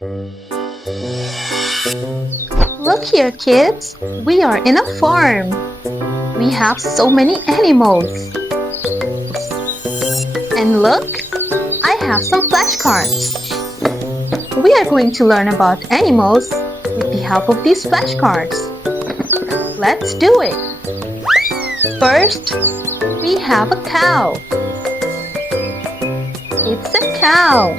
Look here, kids. We are in a farm. We have so many animals. And look, I have some flashcards. We are going to learn about animals with the help of these flashcards. Let's do it. First, we have a cow. It's a cow.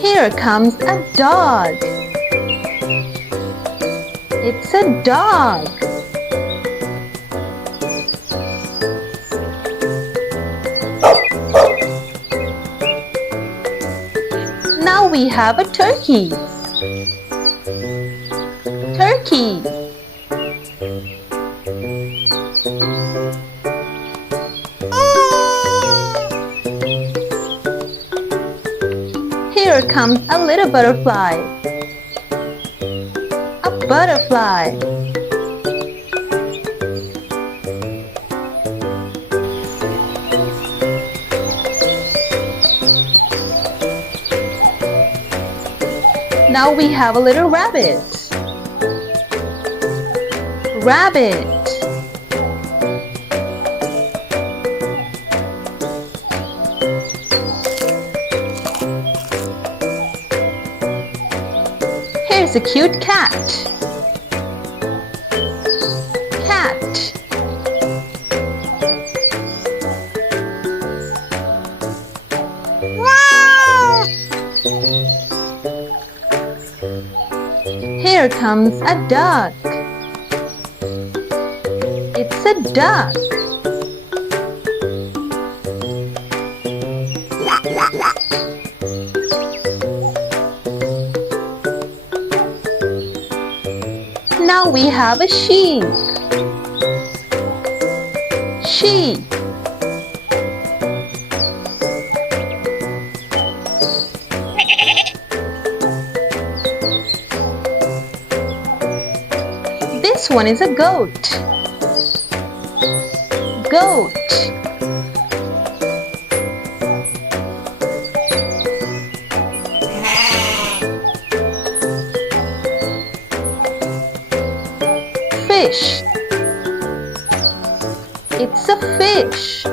Here comes a dog. It's a dog. Now we have a turkey. Turkey. Here comes a little butterfly. A butterfly. Now we have a little rabbit. Rabbit. Here's a cute cat. Cat. Here comes a duck. It's a duck. Now we have a sheep. Sheep. This one is a goat. Goat. Fish. It's a fish.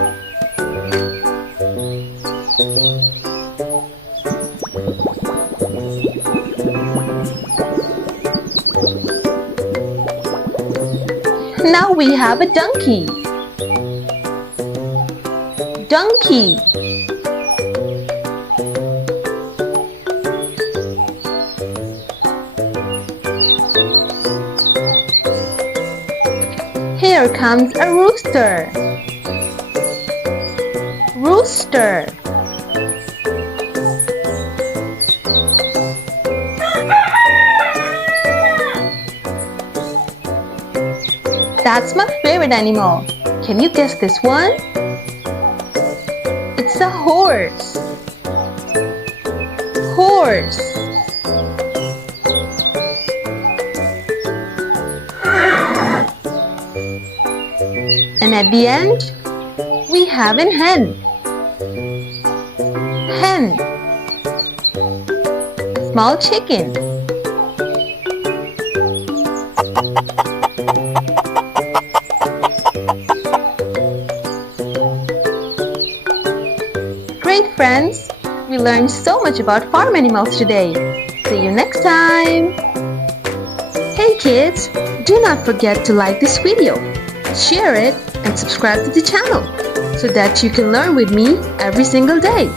Now we have a donkey. Donkey. Here comes a rooster. Rooster. That's my favorite animal. Can you guess this one? It's a horse. Horse. And at the end, we have a hen. Hen. Small chicken. Great, friends! We learned so much about farm animals today. See you next time! Hey kids! Do not forget to like this video, share it, and subscribe to the channel so that you can learn with me every single day.